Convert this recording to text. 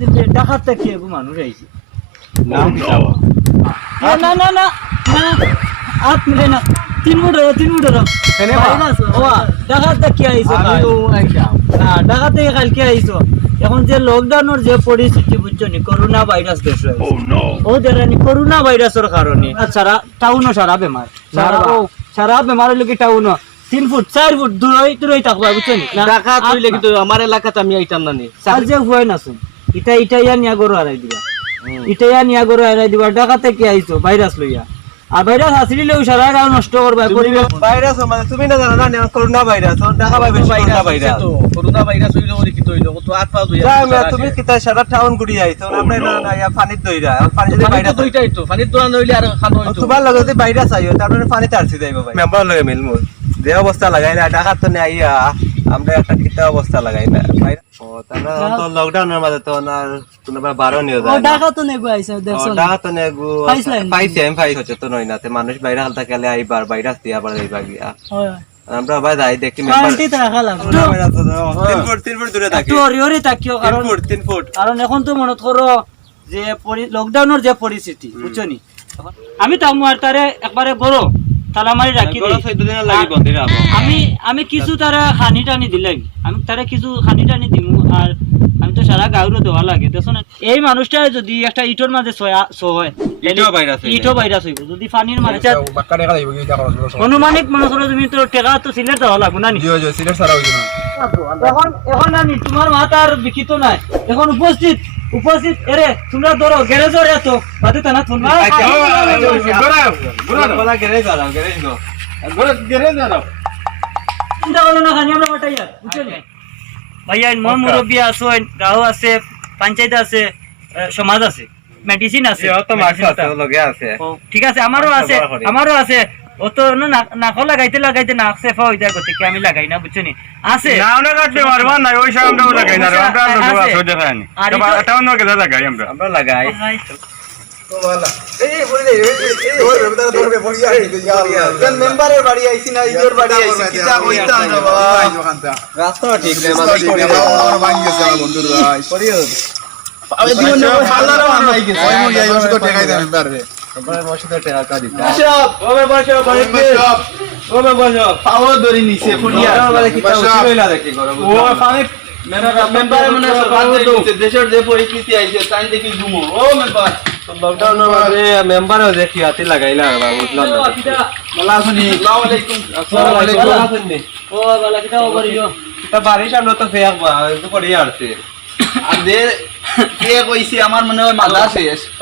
ডাকাতটা কি গো মানুষ আইছে নাম কি চাও না না না না না আপ মিলে না 3 ফুট কেনে বা? ও ডাকাতটা কি আইছে আমি ও আইছা না ডাকাতে কালকে আইছো এখন যে লকডাউনের যে পরিস্থিতি বুঝছো নি করোনা ভাইরাস দেশ ও দেরানি করোনা ভাইরাসের কারণে সারা টাউনও সারা বেমার সারা বেমার লোকে টাউনও 3 ফুট 4 ফুট দূরই থাকবা বুঝছো নি ডাকাত হইলে কিন্তু আমার এলাকাতে আমি আইতাম না নি আর যে হুয়াই না শুন এটা ইয়া নিয়া গরু হারাই দিবা এটা ইয়া নিয়া গরু হারাই দিবা ডাকাতে কি আইছো ভাইরাস লইয়া আর ভাইরাস আসলিলেও সারা গাঁও নষ্ট করবা পরিবেশ ভাইরাস মানে তুমি না জানো না corona virus Dhaka virus corona virus হইলো ওরে কি হইলো তো আট পা দুইয়া তুমি কিতা সারা টাউন ঘুরি যাইছো আমরা না ইয়া পানিত দইরা পানি যদি ভাইরাস দুইটাই তো পানির দোকান হইলে আর খানো হইতো তোমার লগে যদি ভাইরাস আইও তারপরে পানিতে আরছি যাইবো ভাই মেম্বার লগে মিলমু যে অবস্থা লাগাই না ঢাকা তো নাই আইয়া আমরা একটা কিতা অবস্থা লাগাই না ও তারা তো লকডাউনের মাঝে তো না তোমরা বারো নিয়ে ও যায় ডাকা তো নেগো আইছে দেখছো ঢাকা তো নেগু পাইছিলেন? পাইছি আমি পাই হচ্ছে তো নই না তে মানুষ বাইরে হালতা গেলে আইবার ভাইরাস দিয়া আবার যাইবা গিয়া হয় আমরা ভাই যাই দেখি মেম্বার কোয়ালিটি রাখা লাগবে 3 ফুট দূরে থাকি একটু অরিয়রি তাকিও কারণ 3 ফুট কারণ এখন তো মনে করো যে লকডাউনের যে পরিস্থিতি বুঝছো নি আমি তো আমার তারে একবারে বড় তালামারি রাখি দেই আমি কিছু তারা খানি টানি দিলাই আমি তারা কিছু খানি টানি দিমু আর আমি তো সারা গাঁওরও দেওয়া লাগে দেখো না এই মানুষটা যদি একটা ইটোর মাঝে হয় ইটো ভাইরাস হইব যদি পানির মাঝে অনুমানিক মনে করো তুমি তো টেকা তো সিলেট দেওয়া লাগবে না নি এখন নানি তোমার মাথার বিকিত নাই এখন উপস্থিত এরে তোমরা ধরো গ্যারেজর এতো বাদে তানা তোমরা চিন্তা করো না খানি আমরা বাটাইয়া বুঝছো নি ভাইয়া মন মুরব্বী আছে গাঁও আছে পঞ্চায়েত আছে সমাজ আছে মেডিসিন আছে ও, ঠিক আছে আমারও আছে ও তো নাকো লাগাইতে নাক সেফা হয়ে যায় গতিকে আমি লাগাই না বুঝছো নি আছে আমরা লাগাই মেম্বারের বাড়ি আইছি না ইয়োর বাড়ি আইছি কিতা কইতা না বাবা রাস্তা ঠিক নেই মানুষ করিও আমি দিন না ফালার বানাই গেছে ওই মই যাই ওষুধ টেকাই দেন মেম্বারে মেম্বারের ওষুধ টেকা দিতা সব ওবে বসো বাড়িতে ওবে বসো পাওয়া ধরে নিছে ফুলিয়া বলে কিতা হইলা দেখি করব ও পানি মেম্বার মানে সরকার দেশের যে পরিস্থিতি আইছে তাই দেখি ঘুমো ও মেম্বার লকডাউনের মাঝে মেম্বারও দেখি হাতে লাগাইলা বুঝলাম না ভালো আছেন আসসালামু আলাইকুম আসসালামু আলাইকুম ও বালা কিটা ওবরিও তা বাড়িটা নত ফেক বা তো পড়ে আসছে আর যে কে কইছে আমার মনে হয় মাথা শেষ